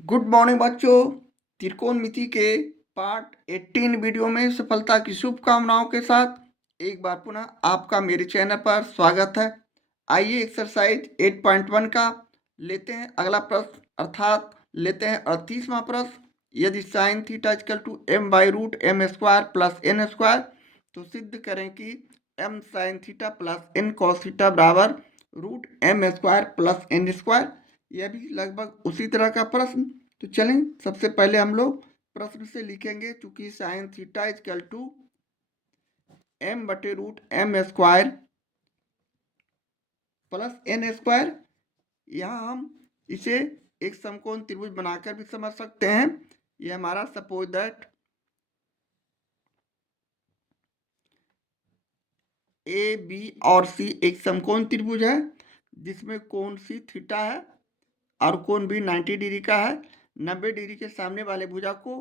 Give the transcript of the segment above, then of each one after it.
Good morning बच्चों। त्रिकोणमिति के part 18 video में सफलता की शुभकामनाओं के साथ एक बार पुनः आपका मेरे चैनल पर स्वागत है। आइए एक्सरसाइज 8.1 का लेते हैं अगला प्रश्न, अर्थात लेते हैं 38वां प्रश्न। यदि sine theta equal to m by root M square plus N square, तो सिद्ध करें कि m sine theta plus N cos theta बराबर root M square plus N square. यह भी लगभग उसी तरह का प्रश्न। तो चलें, सबसे पहले हम लोग प्रश्न से लिखेंगे। चूंकि sine theta equal to m बटे root M square plus N square, यहाँ हम इसे एक समकोण त्रिभुज बनाकर भी समझ सकते हैं। यह हमारा सपोज दैट ए बी और सी एक समकोण त्रिभुज है जिसमें कोण सी थीटा है और कोण भी 90 डिग्री का है। 90 डिग्री के सामने वाले भुजा को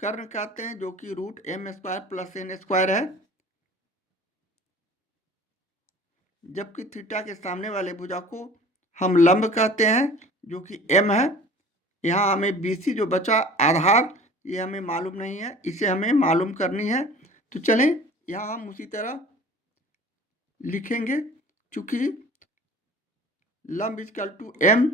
कर्ण कहते हैं, जो कि root M square plus N square है। जबकि थीटा के सामने वाले भुजा को हम लंब कहते हैं, जो कि एम है। यहाँ हमें बीसी जो बचा आधार, ये हमें मालूम नहीं है, इसे हमें मालूम करनी है। तो चलें, यहाँ हम उसी तरह लिखेंगे। चूंकि लंब इक्वल टू एम,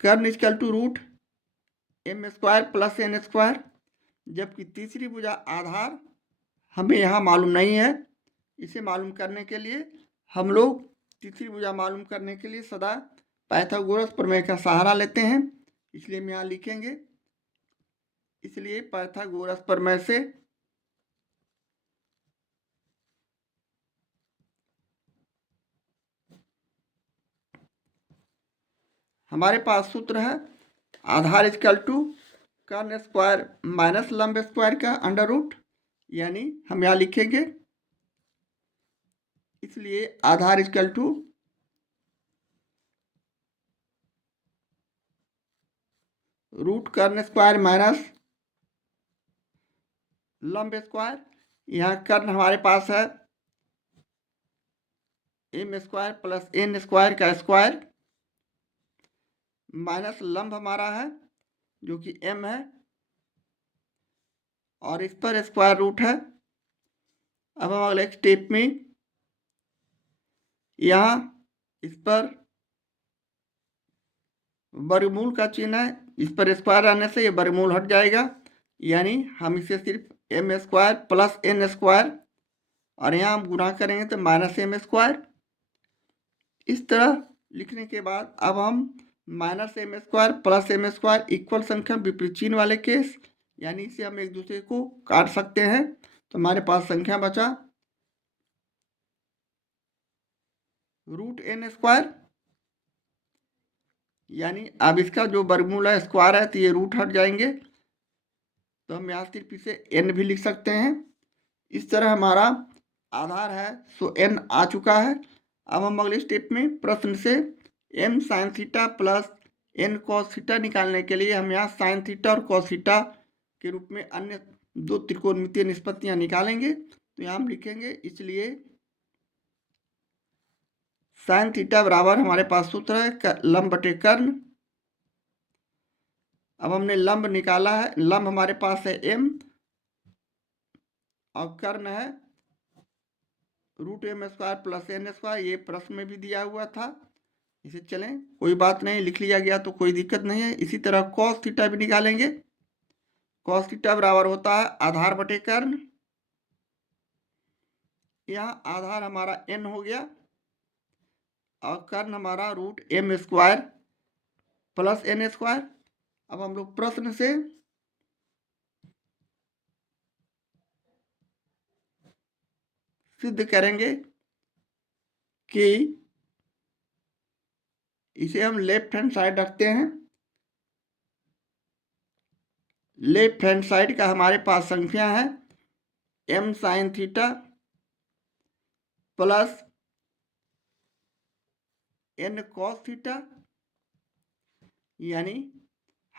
कर्ण equal to root M square plus N square. जबकि तीसरी भुजा आधार हमें यहाँ मालूम नहीं है। इसे मालूम करने के लिए हम लोग तीसरी भुजा मालूम करने के लिए सदा पाइथागोरस प्रमेय का सहारा लेते हैं। इसलिए हम यहाँ लिखेंगे, इसलिए पाइथागोरस प्रमेय से हमारे पास सूत्र है आधार इक्वल टू कर्ण स्क्वायर माइनस लंब स्क्वायर का अंडर रूट, यानी हम यहाँ लिखेंगे, इसलिए आधार इक्वल टू रूट कर्ण स्क्वायर माइनस लंब स्क्वायर। यहाँ कर्ण हमारे पास है m square plus N square का स्क्वायर, माइनस लंब हमारा है जो कि एम है, और इस पर स्क्वायर रूट है। अब हम अगले स्टेप में यहाँ इस पर वर्गमूल का चिन्ह है, इस पर स्क्वायर रहने से ये वर्गमूल हट जाएगा, यानी हम इसे सिर्फ M square plus N square, और यहाँ हम गुणा करेंगे तो माइनस एम स्क्वायर। इस तरह लिखने के बाद अब हम minus M square plus M square equal संख्या विपरीत चिन्ह वाले केस, यानी इसे हम एक दूसरे को काट सकते हैं। तो हमारे पास संख्या बचा रूट एन स्क्वायर, यानी अब इसका जो वर्गमूल है स्क्वायर है, तो ये रूट हट जाएंगे, तो हम यहाँ सिर्फ इसे एन भी लिख सकते हैं। इस तरह हमारा आधार है सो एन आ चुका है। अब हम अगले स्टेप में प्रश्न से M sine theta plus N cos theta निकालने के लिए हम यहाँ साइन थीटा और कॉस थीटा के रूप में अन्य दो त्रिकोणमितीय निष्पत्तियां निकालेंगे। तो यहाँ हम लिखेंगे, इसलिए साइन थीटा बराबर हमारे पास सूत्र है लंब बटे कर्ण। अब हमने लंब निकाला है, लंब हमारे पास है एम और कर्ण है root M square plus N square, ये प्रश्न में भी दिया हुआ था। इसे चलें, कोई बात नहीं, लिख लिया गया तो कोई दिक्कत नहीं है। इसी तरह कॉस थीटा भी निकालेंगे। कॉस थीटा बराबर होता है आधार बटे कर्ण। यहाँ आधार हमारा एन हो गया और कर्ण हमारा root M square plus N square. अब हम लोग प्रश्न से सिद्ध करेंगे कि इसे हम लेफ्ट हैंड साइड रखते हैं। लेफ्ट हैंड साइड का हमारे पास संख्या है M sine theta plus N cos theta, यानी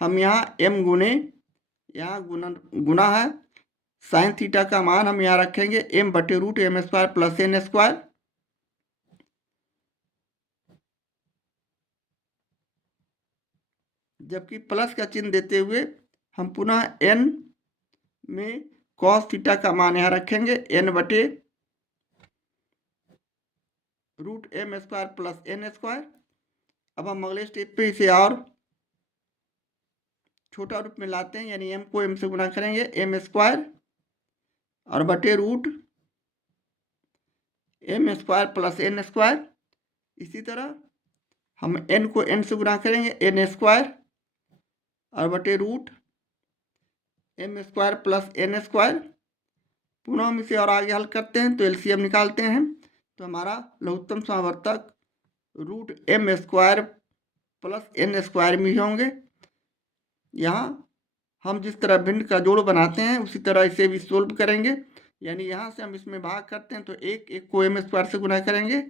हम यहाँ एम गुने यहाँ गुना है साइन थीटा का मान हम यहाँ रखेंगे एम बटे root M square plus N square. जबकि प्लस का चिन्ह देते हुए हम पुनः n में कॉस थीटा का मान यहाँ रखेंगे n बटे root M square plus N square. अब हम अगले स्टेप पे इसे और छोटा रूप में लाते हैं, यानी m को m से गुणा करेंगे एम स्क्वायर और बटे root M square plus N square. इसी तरह हम n को n से गुणा करेंगे एन स्क्वायर और बटे root M square plus N square. पुनः हम इसे और आगे हल करते हैं तो एलसीएम निकालते हैं, तो हमारा लघुत्तम समावर्तक root M square plus N square में ही होंगे। यहाँ हम जिस तरह भिन्न का जोड़ बनाते हैं उसी तरह इसे भी सोल्व करेंगे, यानी यहाँ से हम इसमें भाग करते हैं तो एक को एम स्क्वायर से गुणा करेंगे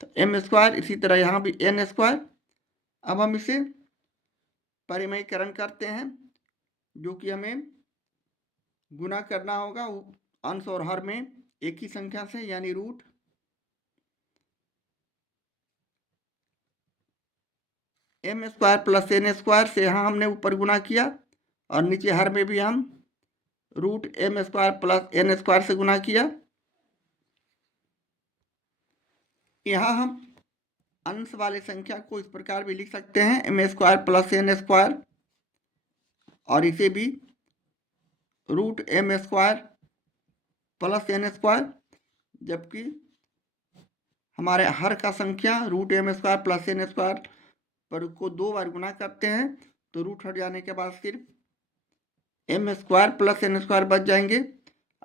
तो एम स्क्वायर, इसी तरह यहाँ भी एन स्क्वायर। अब हम इसे परिमयीकरण करते हैं, जो कि हमें गुना करना होगा अंश और हर में एक ही संख्या से, यानी root M square plus N square से यहाँ हमने ऊपर गुना किया और नीचे हर में भी हम root M square plus N square से गुना किया। यहाँ हम अंश वाले संख्या को इस प्रकार भी लिख सकते हैं m square plus N square, और इसे भी root M square plus N square. जबकि हमारे हर का संख्या root M square plus N square पर को 2 बार गुना करते हैं तो रूट हट जाने के बाद सिर्फ M square plus N square बच जाएंगे।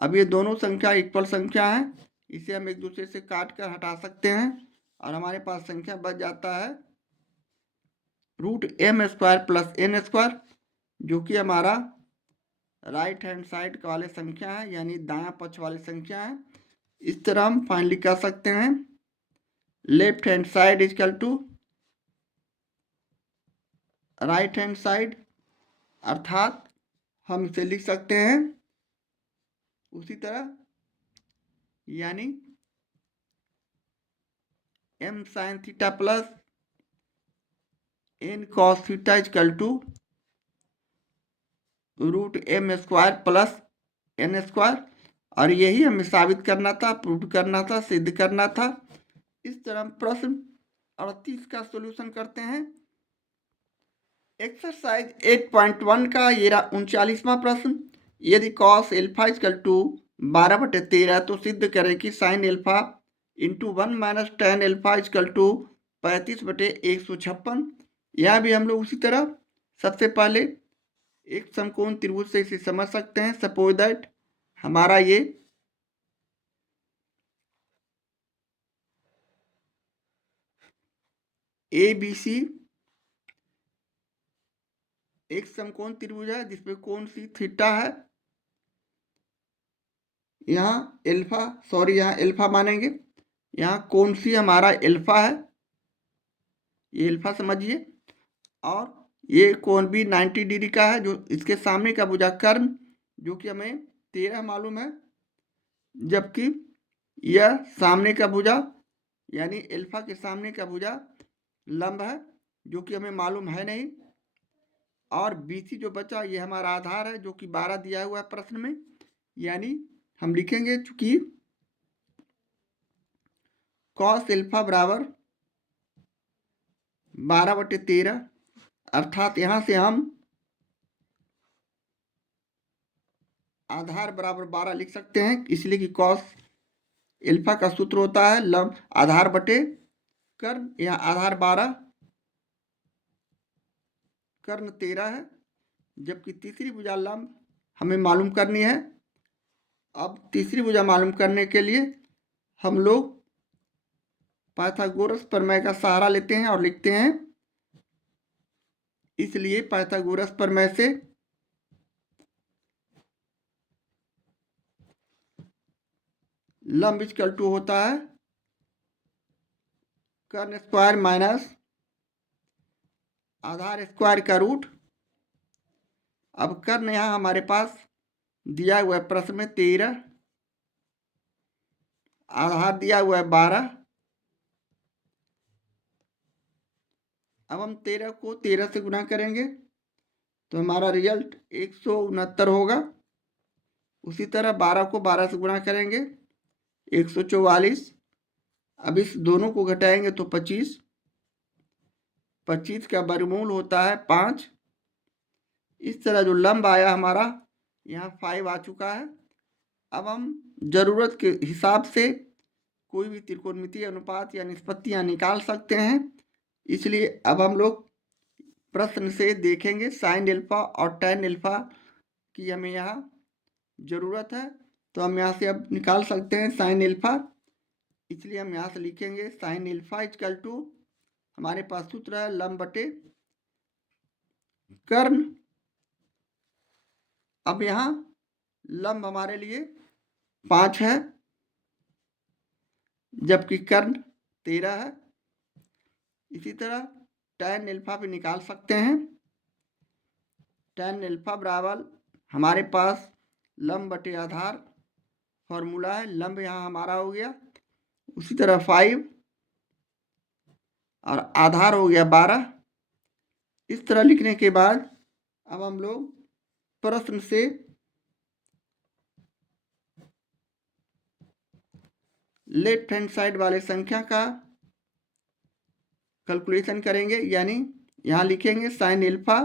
अब ये दोनों संख्या इक्वल संख्या है, इसे हम एक दूसरे से काट कर हटा सकते हैं और हमारे पास संख्या बच जाता है root M square plus N square, जो कि हमारा राइट हैंड साइड वाले संख्या है, यानी दायां पक्ष वाली संख्या है। इस तरह हम फाइनली कह सकते हैं left hand side equal to right hand side, अर्थात हम इसे लिख सकते हैं उसी तरह, यानी m sine theta plus N cos theta equal to root M square plus N square. और यही हमें साबित करना था, प्रूव करना था, सिद्ध करना था। इस तरह हम प्रश्न 38 का सॉल्यूशन करते हैं। एक्सरसाइज 8.1 का ये 39वां प्रश्न, यदि कॉस एल्फा इक्वल टू 12/13 तो सिद्ध करें कि sine alpha into 1 minus tan alpha equal to 35/156। यहाँ भी हम लोग उसी तरह सबसे पहले एक समकोण त्रिभुज से इसे समझ सकते हैं। सपोज दैट हमारा ये ABC एक समकोण त्रिभुज है जिसमें कोण सी थीटा है। यहाँ एल्फा मानेंगे, यहाँ कोण सी हमारा एल्फा है, ये एल्फा समझिए, और ये कोण भी 90 डिग्री का है। जो इसके सामने का भुजा कर्ण, जो कि हमें 13 मालूम है, जबकि यह सामने का भुजा यानी एल्फा के सामने का भुजा लंब है, जो कि हमें मालूम है नहीं। और BC जो बचा ये हमारा आधार है, जो कि 12 दिया हुआ है प्रश्न में, यानी हम लिखेंगे चूंकि कॉस एल्फा बराबर 12/13, अर्थात यहां से हम आधार बराबर 12 लिख सकते हैं, इसलिए कि कॉस एल्फा का सूत्र होता है लंब आधार बटे कर्ण। यहाँ आधार 12, कर्ण 13 है, जबकि तीसरी भुजा लंब हमें मालूम करनी है। अब तीसरी भुजा मालूम करने के लिए हम लोग पाइथागोरस प्रमेय का सहारा लेते हैं और लिखते हैं, इसलिए पाइथागोरस प्रमेय से लंब इक्वल टू होता है कर्ण स्क्वायर माइनस आधार स्क्वायर का रूट। अब कर्ण यहाँ हमारे पास दिया हुआ है प्रश्न में 13, आधार दिया हुआ है 12। अब हम 13 को 13 से गुना करेंगे तो हमारा रिजल्ट 169 होगा। उसी तरह 12 को 12 से गुणा करेंगे 144। अब इस दोनों को घटाएंगे तो 25। 25 का वर्गमूल होता है 5। इस तरह जो लंब आया हमारा यहाँ 5 आ चुका है। अब हम जरूरत के हिसाब से कोई भी त्रिकोणमितीय अनुपात या निष्पत्तियां निकाल सकते हैं। इसलिए अब हम लोग प्रश्न से देखेंगे साइन एल्फा और टैन एल्फा की हमें यहाँ जरूरत है। तो हम यहाँ से अब निकाल सकते हैं साइन एल्फा। इसलिए हम यहाँ से लिखेंगे साइन एल्फा इक्वल टू, हमारे पास सूत्र है लंब बटे कर्ण। अब यहाँ लंब हमारे लिए 5 है जबकि कर्ण 13 है। इसी तरह टैन एल्फा भी निकाल सकते हैं। टैन एल्फा बराबर हमारे पास लंब बटे आधार फॉर्मूला है। लंब यहाँ हमारा हो गया, उसी तरह 5 और आधार हो गया 12। इस तरह लिखने के बाद अब हम लोग प्रश्न से लेफ्ट हैंड साइड वाले संख्या का कैलकुलेशन करेंगे। यानी यहाँ लिखेंगे sign alpha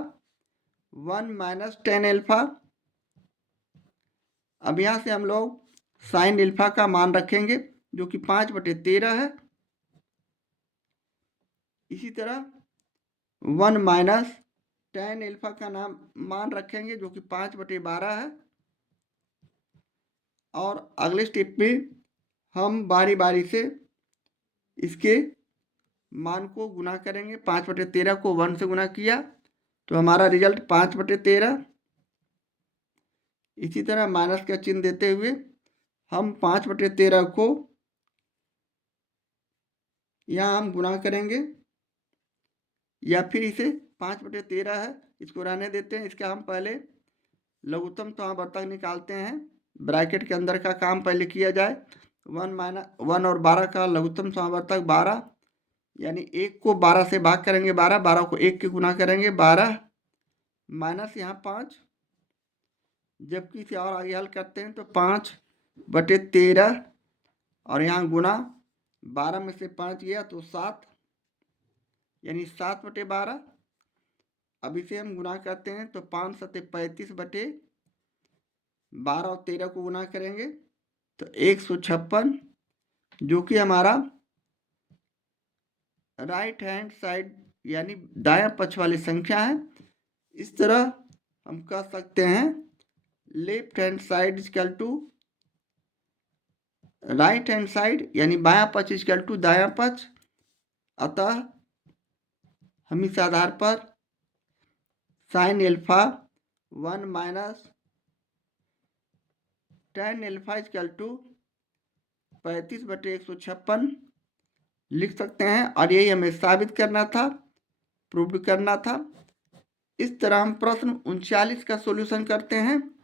1 minus tan alpha. अब यहाँ से हम लोग साइन एल्फा का मान रखेंगे जो कि 5/13 है। इसी तरह 1 माइनस टेन एल्फा का मान रखेंगे जो कि 5/12 है। और अगले स्टेप में हम बारी बारी से इसके मान को गुना करेंगे। 5/13 को 1 से गुना किया तो हमारा रिजल्ट 5/13। इसी तरह माइनस का चिन्ह देते हुए हम 5/13 को यहाँ हम गुना करेंगे, या फिर इसे 5/13 है इसको रहने देते हैं। इसका हम पहले लघुत्तम समावर्तक निकालते हैं। ब्रैकेट के अंदर का काम पहले किया जाए। 1 और 12 का लघुत्तम समावर्तक 12, यानी 1 को 12 से भाग करेंगे 12 को 1 के गुना करेंगे 12 माइनस यहाँ 5। जबकि इसे और आगे हल करते हैं तो 5/13 और यहाँ गुना 12 में से 5 गया तो 7, यानी 7/12। अब इसे हम गुना करते हैं तो 5 7 35/12 और 13 को गुना करेंगे तो 156, जो कि हमारा राइट हैंड साइड यानी दायां पक्ष वाली संख्या है। इस तरह हम कह सकते हैं left hand side equal to right hand side, यानी बायां पक्ष इक्वल टू दायां पक्ष। अतः हम इस आधार पर sine alpha 1 minus tan alpha equal to 35/156 लिख सकते हैं। और यही हमें साबित करना था, प्रूव करना था। इस तरह हम प्रश्न 39 का सॉल्यूशन करते हैं।